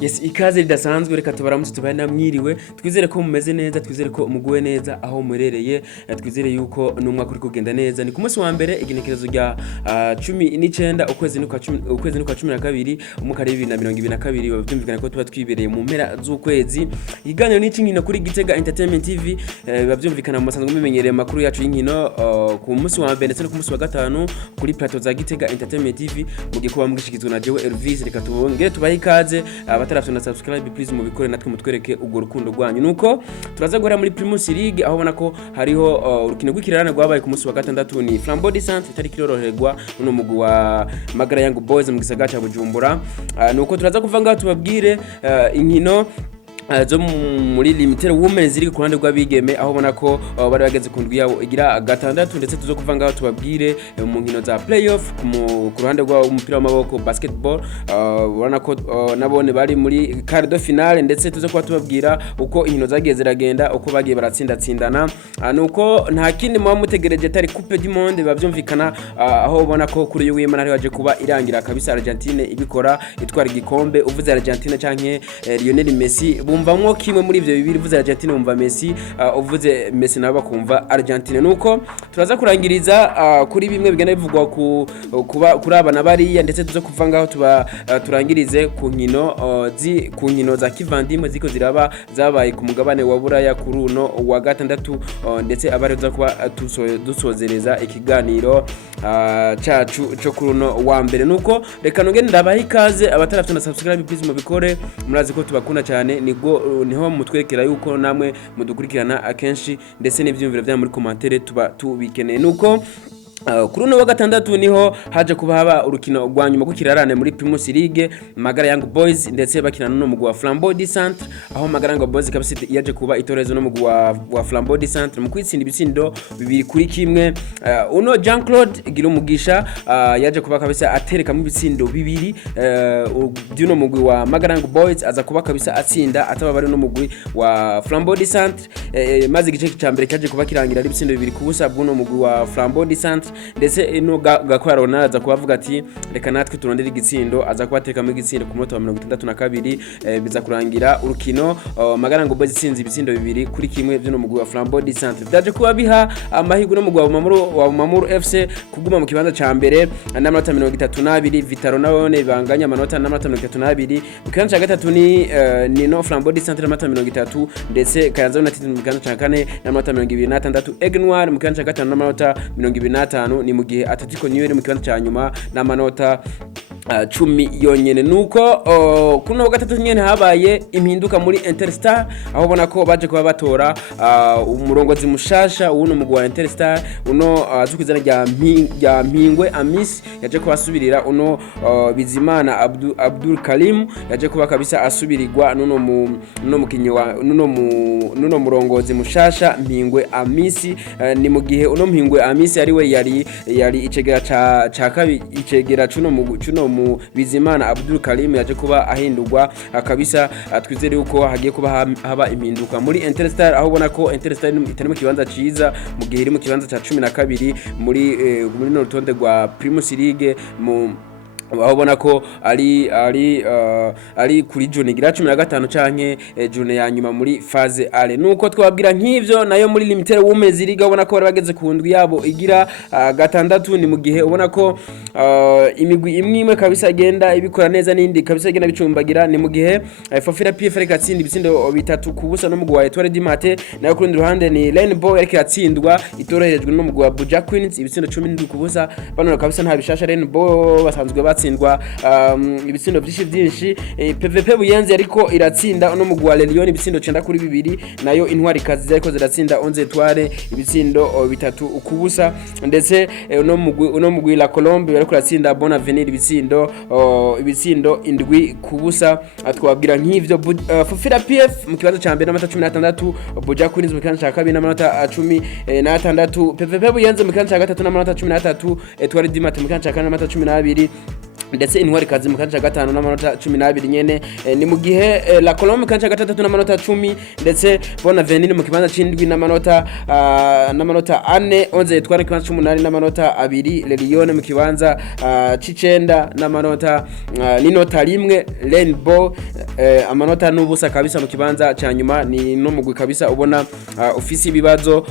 Yes, ikaze ridasanzwe reka tubaramutse tubaye namwiriwe twizere ko mumeze neza twizere ko muguwe neza aho murereye twizere yuko n'umwaka uri kugenda neza ni ku munsi wa mbere igenekerezo rya 19 ukwezi n'ukwa 12 umwaka 2022 bavyumvikana ko tuba twibereye mu mpera z'ukwezi iganiro n'ikinkino kuri Gitega Entertainment TV bavyumvikana mu masanzwe mumenyereye makuru yacu y'inkino ku munsi wa mbere ndetse no ku munsi wa gatanu kuri plateau za Gitega Entertainment TV mugiye kuba mugishikizwa na jewe Elvis reka tubongere tubahe ikaze abatarafite na subscribe please mubikore natwe mutwereke ubwo rukundo rwanyu nuko turaza guhera muri Primus League aho bona ko hariho urukino rw'ikirarane rwabaye ku munsi wa gatandatu ni Flambeau du Centre itari kiroroherwa no mugwi wa Magara Young Boys mu gisagara ca Bujumbura nuko turaza kuva ngaho tubabwire inkino zo muri limited women ziri ku ruhande rw'abigeme aho bona ko bari bageze ku ndwi yabo igira gatandatu ndetse tuzo kuva ngaho tubabwire mu nkino za playoff ku ruhande rw'umupira w'amaboko basketball ubona ko nabone bari muri quart de finale ndetse tuzo kuba tubabwira uko inkino zagiye ziragenda uko bagiye baratsindatsindana nuko nta kindi mu mutegereje tari coupe du monde bavyumvikana aho ubona ko kuri uyu w'Imana ari waje kuba irangira kabisa Argentine ibikora itwara igikombe uvuze Argentine canke Lionel Messi bumvamwo kimwe muri ivyo bibiri uvuze Argentine umva Messi uvuze Messi nabo bakumva Argentine nuko turaza kurangiriza kuri bimwe bigenda bivugwa kuri abana bari ndetse tuzo kuva ngaho turangirize ku nkino za kivandimwe ziko ziraba zabaye ku mugabane wa Buraya kuri uno wa gatandatu ndetse abareza kuba dusozereza ikiganiro cacu cyo kuri uno wa mbere nuko reka nongene ndabaha ikaze abatarafite na subscribe please mubikore murazi ko tubakunda cyane niho mutwerekera yuko namwe mudukurikirana akenshi ndetse n'ivyumviro bya muri commentaire tuba tubikeneye nuko kuri uno wa gatandatu niho haje kuba haba urukino rwa nyuma kukirarane muri Primus League Magara Young Boys ndetse bakina no mugwi wa Flambeau du Centre aho Magara Young Boys kabisa yaje kuba itorezo no mugwi wa Flambeau du Centre mu kwitsinda ibitsindo bibiri kuri kimwe uno Jean Claude Girumugisha yaje kuba kabisa atereka mu ibitsindo bibiri by'uno mugwi wa Magara Young Boys aza kuba kabisa atsinda ataba bari no mugwi wa Flambeau du Centre maze igice cyambere cyaje kuba kirangira ari ibitsindo bibiri kubusa bw'uno mugwi wa Flambeau du Centre ndetse ino Gakwara Ronald aza kubavuga ati reka natwe turondera igitsindo aza kubateka mu igitsindo ku munota wa 62 biza kurangira urukino Magara Young Boys itsinze ibitsindo bibiri kuri kimwe byo no mugwi wa Flambeau du Centre byaje kuba biha amahirwe no mugwi wa Mamuru FC kuguma mu kibanza ca mbere n'amanota 32 Vitaro nabone banganya amanota n'amanota 32 mu kibanza ca gatatu ni no Flambeau du Centre n'amanota 30 ndetse Kayanza United mu kibanza ca kane n'amanota 26 Aigle Noir mu kibanza ca gatanu n'amanota 25 ni mu gihe Atletico Niwere mu kibanza ca nyuma n'amanota 10 yonyene nuko kuno gatatu nyene habaye impinduka muri Interstar aho bona ko baje kuba batora umurongozi mushasha uno mugwi wa Interstar uno azukizana rya Mpingwe Amis yaje kuba asubirira uno Bizimana Abdul Karim yaje kuba kabisa asubirirwa nuno mukinyi wa nuno murongozi mushasha Mpingwe Amisi ni mu gihe uno Mpingwe Amisi ari we yari icegera ca kabiri icegera cuno mu Bizimana Abdul Karim yaje kuba ahindurwa kabisa twizere yuko hagiye kuba haba impinduka muri Interstar aho ubona ko Interstar itari mu kibanza ciza mu gihe iri mu kibanza ca 12 muri no rutonde rwa Primus League mu aho bona ko ari kuri june gira 15 canke june ya nyuma muri phase ale nuko twababwira nk'ivyo nayo muri limited women ziriga ubona ko bari bageze ku ndwi yabo igira gatandatu ni mu gihe ubona ko imigwi imwe kabisa igenda ibikora neza n'indi kabisa igenda bicumbagira ni mu gihe Fafira PF reka atsinda ibitsindo bitatu kubusa no mugwi wa Etoile du Matin nayo ku rundi ruhande ni Rainbow reka yatsindwa itoroherejwe no mugwi wa Buja Queens ibitsindo 17 kubusa bano kabisa nta bishasha Rainbow basanzwe batsindwa ibitsindo byinshi PVP Buyenzi ariko iratsinda no mugwi wa Lyon ibitsindo 9 kuri 2 nayo Intwari kazi zariko ziratsinda 11 Etoile ibitsindo bitatu kubusa ndetse uno mugwi la Colombe bariko ratsinda Bonavenir ibitsindo indwi kubusa twabwira nk'ivyo Fafira PF mu kibanza ca mbere n'amanota 16 Buja Queens mu kibanza ca kabiri n'amanota 16 PVP Buyenzi mu kibanza ca gatatu n'amanota 13 Etoile du Matin mu kibanza ca kane n'amanota 12 ndetse intwari kazi mu kanya gatanu n'amanota 12 nyene ni mu gihe la Colombe kanya gatatu n'amanota 10 ndetse bona Venine mu kibanza c'indwi n'amanota 4 onze etware kibanza 18 n'amanota 2 Le Lion mu kibanza c'icenda n'amanota n'inota rimwe Rainbow amanota n'ubusa kabisa mu kibanza ca nyuma ni no mugwi kabisa ubona ofisi ibibazo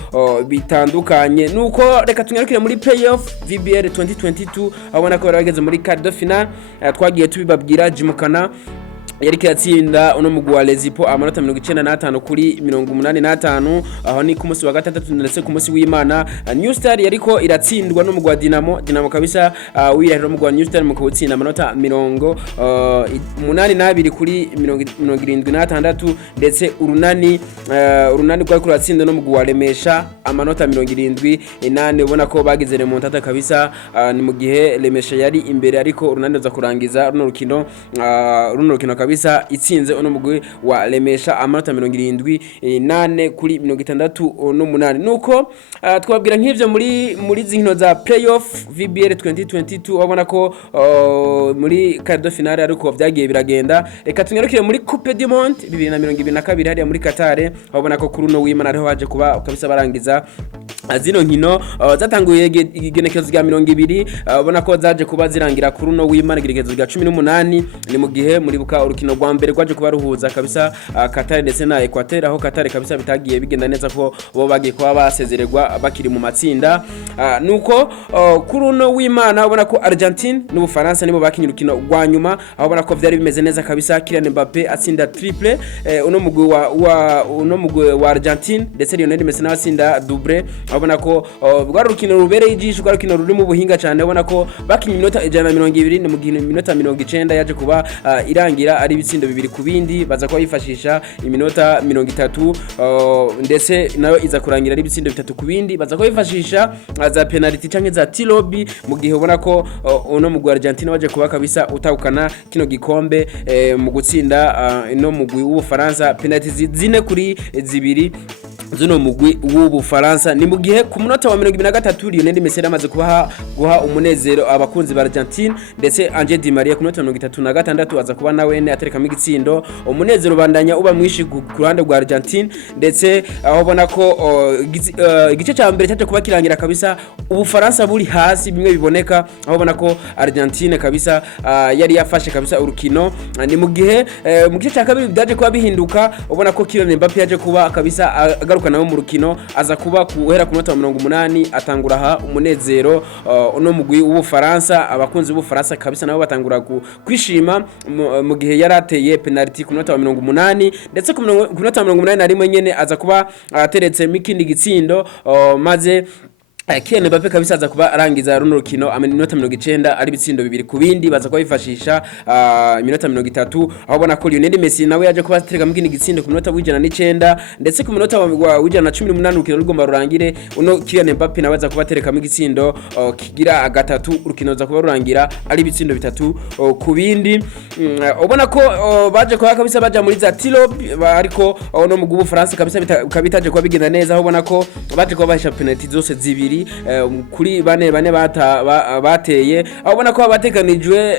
bitandukanye nuko reka tunyarukire muri playoff VBL 2022 abona ko barageze muri quart de finale twagiye tubibabwira Jimukana yariko yatsinda uno mugwi wa Lezipo amanota 95 kuri 85 aho ni ku munsi wa gatandatu ndetse ku munsi w'Imana New Star yariko iratsindwa no mugwi wa Dinamo kabisa wirahiro mugwi wa New Star mu kubutsinda amanota 82 kuri 76 ndetse urunani rwa kuratsinda no mugwi wa Remesha amanota 78 ubona ko bagize remontada kabisa ni mu gihe Remesha yari imbere ariko urunani za kurangiza runo rukino kabisa itsinze uno mugwi wa Remesha amanota 78 kuri 68 nuko twabwira nk'ivyo muri zinkino za playoff VBL 2022 wabona ko muri quart de finale ariko vyagiye biragenda reka tunyarukire muri Coupe du Monde 2022 hariya muri Qatar wabona ko kuri uno w'Imana ariho haje kuba kabisa barangiza zino nkino zatanguye igenekezo rya 20 ubona ko zaje kuba zirangira kuri uno w'Imana igenekezo rya 18 ni mu gihe muri buka urukino rwa mbere rwaje kuba ruhuza kabisa Qatar ndetse na Equateur aho Qatar kabisa bitagiye bigenda neza ko bo bagiye kuba basezererwa bakiri mu matsinda nuko kuri uno w'Imana ubona ko Argentine n'Ubufaransa nibo bakinye urukino rwa nyuma aho ubona ko vyari bimeze neza kabisa Kylian Mbappe atsinda triple uno mugwi wa Argentine ndetse Lionel Messi atsinda double abona ko rwa rukino rubereye ijisho rwa rukino ruri mu buhinga cyane ubona ko bakinye iminota 120 ni mu gihe iminota 90 yaje kuba irangira ari ibitsindo bibiri ku bindi baza ko yifashisha iminota 30 ndetse nayo iza kurangira ari ibitsindo bitatu ku bindi baza ko yifashisha za penalty canke za tilobi mu gihe ubona ko uno mugwi wa Argentina waje kuba kabisa utahukana kino gikombe mu gutsinda no mugwi w'Ubufaransa penalty zine kuri zibiri zuno mugwi w'Ubufaransa ni mu gihe ku munota wa 23 Lionel Messi amaze guha umunezero abakunzi ba Argentine ndetse Angel Di Maria ku munota wa 36 aza kuba nawe atereka mu gitsindo umunezero bandanya uba mwishi ku ruhande rwa Argentine ndetse aho bona ko igice cya mbere cyaje kuba kirangira kabisa Ubufaransa buri hasi bimwe biboneka aho bona ko Argentine kabisa yari yafashe kabisa urukino ni mu gihe mu gice cya kabiri byaje kuba bihinduka ubona ko Kylian Mbappe yaje kuba kabisa agaruka nawe mu rukino aza kuba guhera ku munota wa 80 atangura ha umunezero uno mugwi w'Ubufaransa abakunzi b'Ubufaransa kabisa nabo batangura kwishima mu gihe yarateye penalty ku munota wa 80 ndetse ku munota wa 81 nyene aza kuba ateretse mikindi gitsindo maze Kylian Mbappe kabisa aza kuba arangiza runo rukino iminota 90 ari bitsindo bibiri ku bindi baza kuba bifashisha iminota 30 aho bona ko Lionel Messi nawe yaje kuba atereka mukindi gitsindo ku minota w'ijana n'icenda ndetse ku minota w'ijana na 18 urukino rugomba rurangire uno Kylian Mbappe nawe aza kuba atereka mu gitsindo kigira gatatu urukino za kuba rurangira ari bitsindo bitatu ku bindi ubona ko baje kuba kabisa baja muri za tilo ariko no mu Bufaransa kabisa kabitaje kuba bigenda neza aho ubona ko baje kuba bahisha penalty zose zibiri kuri bane bateye aho ubona ko batekanijwe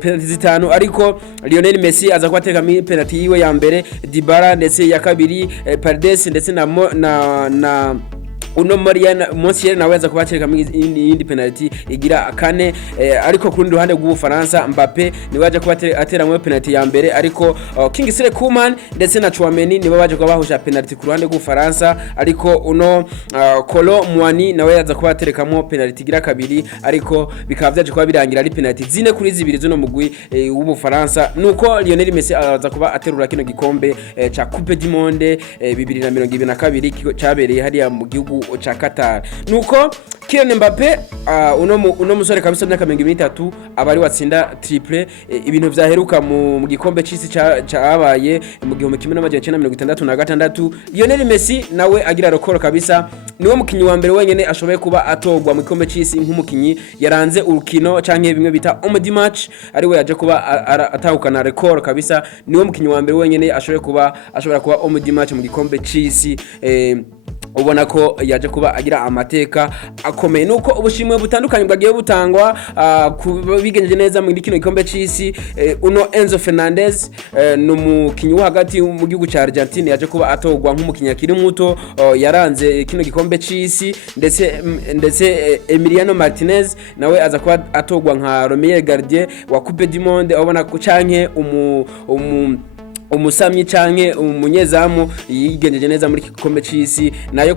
penalty zitanu ariko Lionel Messi aza kubateka mi penalty yiwe ya mbere Dybala ndetse ya kabiri Paredes ndetse na uno Mariana Monsieur nawe aza kubacereka indi penalty igira kane ariko ku rundi ruhande rw'Ubufaransa Mbappe niwe aje kubatera mu penalty ya mbere ariko Kingsley Coman ndetse na Chouameni nibo baje kubahusha penalty ku ruhande rw'Ubufaransa ariko uno Kolo Muani nawe yaza kubaterekamo penalty igira kabiri ariko bikaba byaje kuba birangira ari penalty zine kuri zibiri zuno mugwi w'Ubufaransa nuko Lionel Messi aza kuba aterura kino gikombe cha Coupe du Monde 2022 cyabereye hariya mu gihugu cha Qatar nuko Kylian Mbappe uno musore kabisa myaka 23 abari watsinda triple ibintu vyaheruka mu gikombe c'isi cyabaye mu gihome 1966 Lionel Messi nawe agira rekord kabisa niwe mukinyi wa mbere wenyene ashoboye kuba atogwa mu gikombe c'isi nk'umukinyi yaranze urukino canke bimwe bita homme du match ari we yaje kuba atahukana rekord kabisa niwe mukinyi wa mbere wenyene ashobora kuba homme du match mu gikombe c'isi ubona ko yaje kuba agira amateka akomeye nuko ubushimwe butandukanye bwagiye butangwa bigenjeje neza muri kino gikombe c'isi. Uno Enzo Fernandez n'umukinyi wo hagati mu gihugu ca Argentine yaje kuba atogwa nk'umukinyi akiri muto yaranze kino gikombe c'isi, ndetse Emiliano Martinez nawe aza kuba atogwa nka Romain Gardien wa Coupe du Monde, ubona ko canke umusamyi canke umunyezamu yigenjeje neza muri gikombe c'isi. Nayo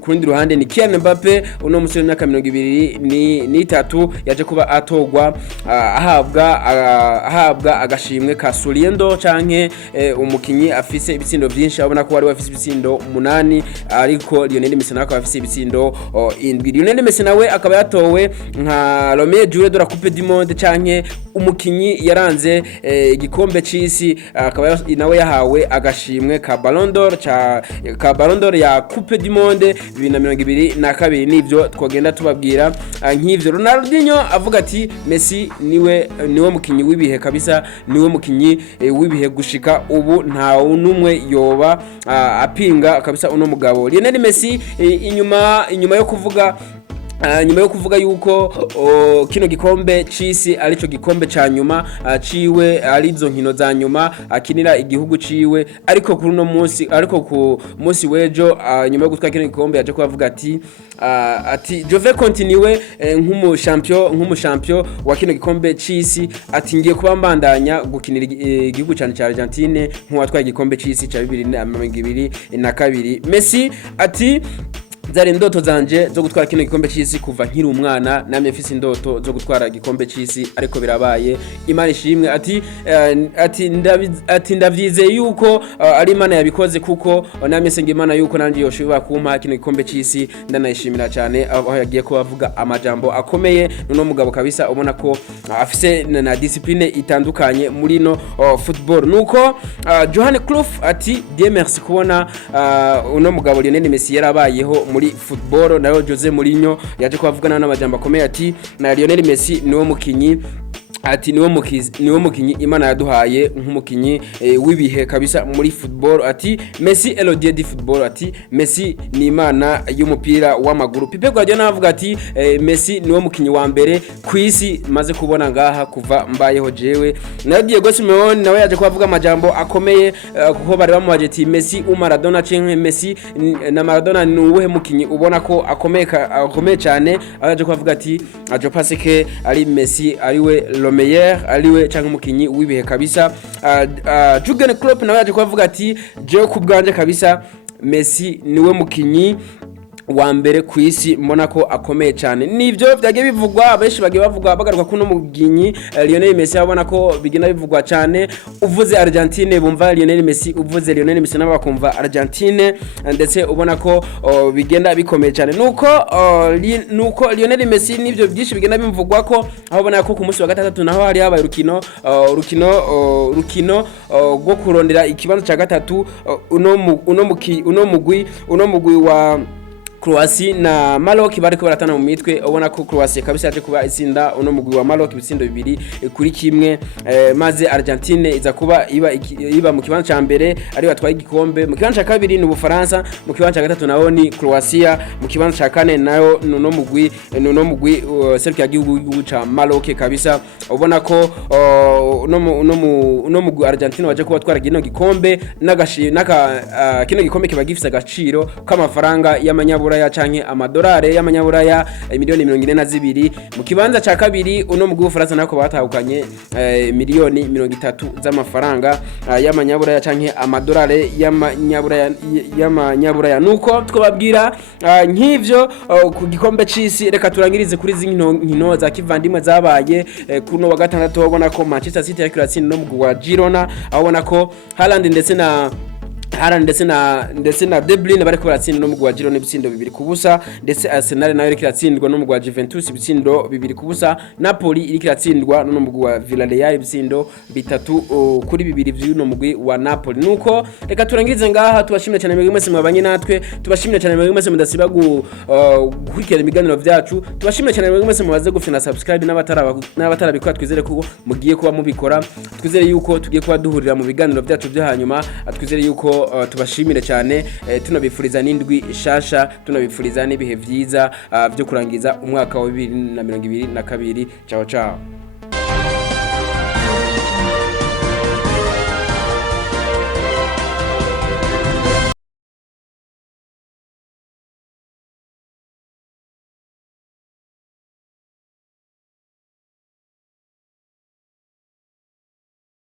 kurundi ruhande ni Kylian Mbappe uno musore w'imyaka 23 yaje kuba atogwa ahabwa agashimwe ka Soliendo canke umukinyi afise ibitsindo byinshi, abona ko wari wafise ibitsindo 8 ariko Lionel Messi nawe akaba afise ibitsindo 7. Lionel Messi nawe akaba yatowe nka Romain Jure de la Coupe du Monde canke umukinyi yaranze igikombe c'isi, akaba nawe yahawe agashimwe ka Ballon d'Or ya Coupe du Monde 2022. Nivyo twagenda tubabwira nk'ivyo. Ronaldinho avuga ati Messi niwe mukinyi w'ibihe kabisa, niwe mukinyi w'ibihe gushika ubu nta numwe yoba apinga kabisa uno mugabo Lionel Messi. Inyuma yo kuvuga yuko kino gikombe c'isi arico gikombe ca nyuma ciwe, arizo nkino za nyuma akinira igihugu ciwe, ariko ku munsi wejo nyuma yo gutwara kino gikombe yaje kuvuga ati je vais continuer nk'umushampion wa kino gikombe c'isi, ati ngiye kuba mbandanya gukinira igihugu cyane ca Argentine nk'uwatwaye igikombe c'isi ca 2022. Messi ati zari indoto zanje zo gutwara kino gikombe c'isi kuva nkiri umwana, namye mfise indoto zo gutwara igikombe c'isi ariko birabaye, Imana ishimwe. Ati ndavyizeye yuko ari Imana yabikoze, kuko namye senga Imana yuko nanje yoshobora kumpa kino gikombe c'isi. Ndanayishimira cyane aho yagiye ko bavuga amajambo akomeye. Nuno mugabo kabisa ubona ko afise na discipline itandukanye muri no football. Nuko Johan Cruyff ati Dieu merci kubona uno mugabo Lionel Messi yarabayeho muri football. Nayo Jose Mourinho yaje kwavugana n'amajambo akomeye ati na Lionel Messi niwe mukinyi, ati niwe mukinyi Imana yaduhaye nk'umukinyi w'ibihe kabisa muri football. Ati Messi elodie di football, ati Messi ni Imana y'umupira w'amaguru. Pepe Guardiola avuga ati Messi niwe mukinyi wa mbere kwisi maze kubona ngaha kuva mbayeho jewe. Na Diego Simeone nawe yaje kwavuga amajambo akomeye kuko bari bamubaje ati Messi Maradona canke Messi na Maradona ni uwuhe mukinyi ubona ko akomeye cyane. Yaje kwavuga ati je pense que ari Messi ariwe meilleur, aliwe cyangwa umukinyi w'ibihe kabisa. Jurgen Klopp nawe yaje kuvuga ati je kubwanje kabisa Messi niwe mukinyi wa mbere kwisi mbona ko akomeye cyane. Nivyo byagiye bivugwa, abenshi bagiye bavuga bagaruka kuno muginyi Lionel Messi, abona ko bigenda bivugwa cyane. Uvuze Argentine bumva Lionel Messi, uvuze Lionel Messi nabo bakumva Argentine, ndetse ubona ko bigenda bikomeye cyane. Nuko Lionel Messi nivyo byinshi bigenda bimvugwa ko aho ubona ko ku munsi wa gatatu naho hari habaye urukino rwo kurondera ikibanza ca gatatu. Uno mugwi wa Croatia na Maroc bariko baratana mu mitwe, ubona ko Croatia kabisa yaje kuba itsinda uno mugwi wa Maroc ibitsindo 2-1, maze Argentine iza kuba iba mu kibanza ca mbere ari batwaye igikombe. Mu kibanza ca kabiri ni Ubufaransa, mu kibanza ca gatatu naho ni Croatia, mu kibanza ca kane nayo nuno mugwi serukira igihugu ca Maroc kabisa. Ubona ko uno mugwi Argentine waje kuba twara gino gikombe kino gikombe kiba gifise agaciro k'amafaranga y'amanyabura ya canke amadolari y'amanyaburaya miliyoni 42. Mu kibanza ca kabiri uno mugwi w'Ufaransa nako batahukanye miliyoni 30 z'amafaranga y'amanyaburaya canke amadolari y'amanyaburaya. Nuko twababwira nk'ivyo ku gikombe c'isi. Reka turangirize kuri zinkino za kivandimwe zabaye kuno wa gatandatu. Ubona ko Manchester City yakira tsinda no mugwi wa Girona, abona ko Haaland ndetse na De Bruyne bariko baratsinda no mugwi wa Girona ibitsindo 2-0, ndetse Arsenal nayo iriko iratsindwa no mugwi wa Juventus ibitsindo 2-0. Napoli iriko iratsindwa no mugwi wa Villarreal ibitsindo 3-2 vy'uno mugwi wa Napoli. Nuko reka turangirize ngaha. Tubashimira cyane mwebwe mwese mwabanye natwe, tubashimira cyane mwebwe mwese mudasiba gukurikira ibiganiro vyacu, tubashimira cyane mwebwe mwese mubaze gufina subscribe n'abatarabikora. Twizere ko mugiye kuba mubikora, twizere yuko tugiye kuba duhurira mu biganiro vyacu byo hanyuma, twizere yuko tubashimire cyane tunabifuriza n'indwi shasha, tunabifuriza n'ibihe vyiza byo kurangiza umwaka wa 2022. Ciao ciao.